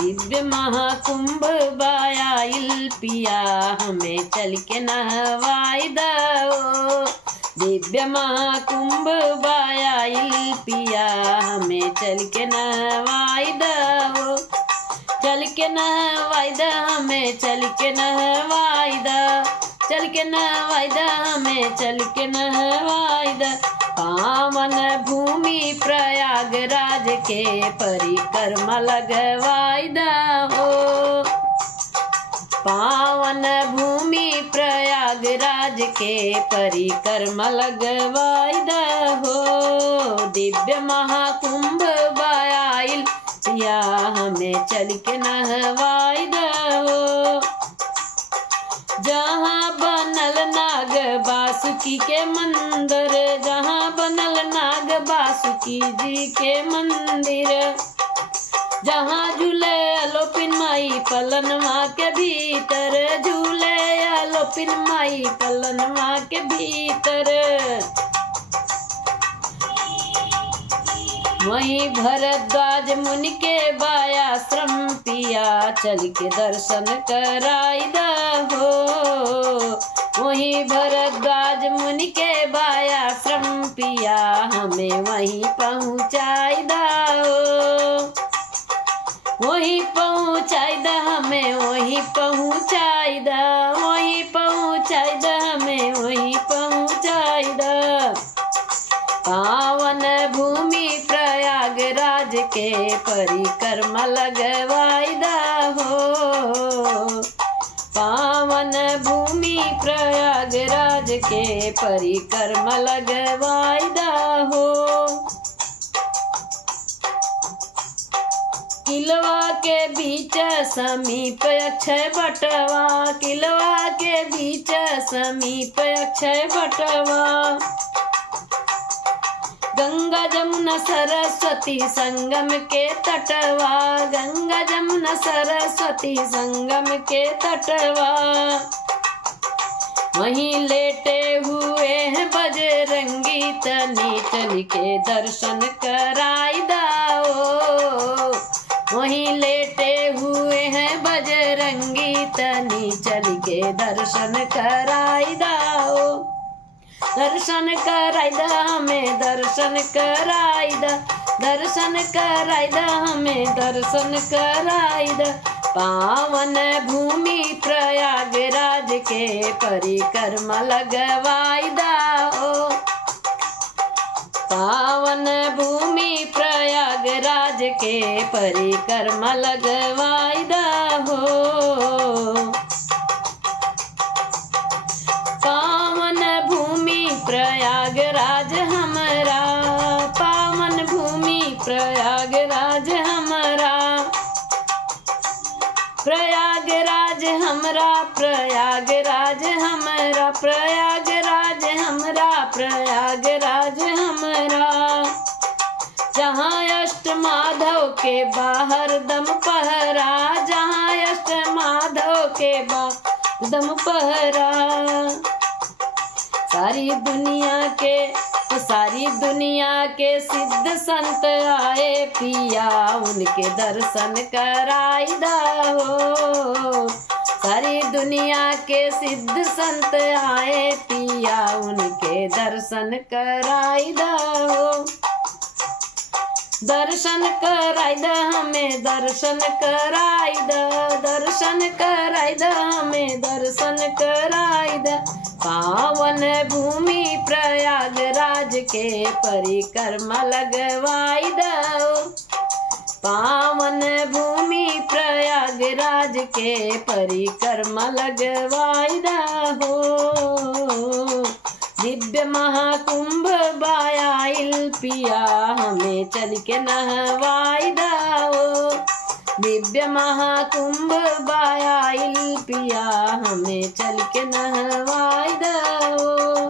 दिव्य महाकुंभ बायाइल पिया हमें चल के नहवाई दो। दिव्य महाकुंभ बायाइल पिया हमें चल के नहवाई दो। चल के नहवाई द हमें चल के नहवाई द। चल के नहवाई द हमें चल के नहवाई द। पावन भूमि प्रयागराज के परिक्रमा लगवाई दो। पावन भूमि प्रयागराज के परिक्रमा लगवाई दो। दिव्य महाकुंभ बायाइल पिया हमें चल के नहवाई दो। जहाँ बनल नाग बासुकी के मंदिर, जहाँ बनल नाग बासुकी जी के मंदिर, जहाँ झूले अलोपिन माई पलनवा के भीतर, झूले अलोपिन माई पलनवा के भीतर। वहीं भरद्वाज मुनि के बायाश्रम पिया चल के दर्शन कराई दो। वहीं भरद्वाज मुनि के बायाश्रम पिया हमें वहीं पहुँचाई दो। वहीं पहुँचाई द हमें वहीं पहुँचाई द। वहीं पहुँचाई द हमें वहीं पहुँचाई द। पावन भूमि प्रयागराज के परिक्रमा लगवाई दो। पावन भूमि प्रयागराज के परिक्रमा लगवाई दो। किलवा के बीच समीप अक्षय बटवा, किलवा के बीच समीप अक्षय बटवा। गंगा जमुना सरस्वती संगम के तटवा, गंगा जमुना सरस्वती संगम के तटवा। वहीं लेटे हुए हैं बजरंगी, तनी चल के दर्शन कराई दो। वहीं लेटे हुए हैं बजरंगी, तनी चल के दर्शन कराई दो। दर्शन कराई द हमें दर्शन कराई द। दर्शन कराई द हमें दर्शन कराई द। पावन भूमि प्रयागराज के परिक्रमा लगवाई दो। पावन भूमि प्रयागराज के परिक्रमा लगवाई दो। प्रयागराज हमारा, पावन भूमि प्रयागराज हमारा। प्रयागराज हमारा, प्रयागराज हमारा, प्रयागराज हमारा, प्रयागराज हमारा। जहाँ अष्ट माधव के बाहर दम पहरा, जहाँ अष्ट माधव के बाहर दम पहरा। सारी दुनिया के सिद्ध संत आए पिया उनके दर्शन कराई दो। सारी दुनिया के सिद्ध संत आए पिया उनके दर्शन कराई दो। दर्शन कराई द हमें दर्शन कराई द। दर्शन कराई द हमें दर्शन कराई द। पावन भूमि प्रयागराज के परिक्रमा लगवाई दो। पावन भूमि प्रयागराज के परिक्रमा लगवाई दो। दिव्य महाकुंभ बायाइल पिया हमें चल के नहवाई दो। दिव्य महाकुंभ बायाइल पिया हमें चल के नहवाई दो।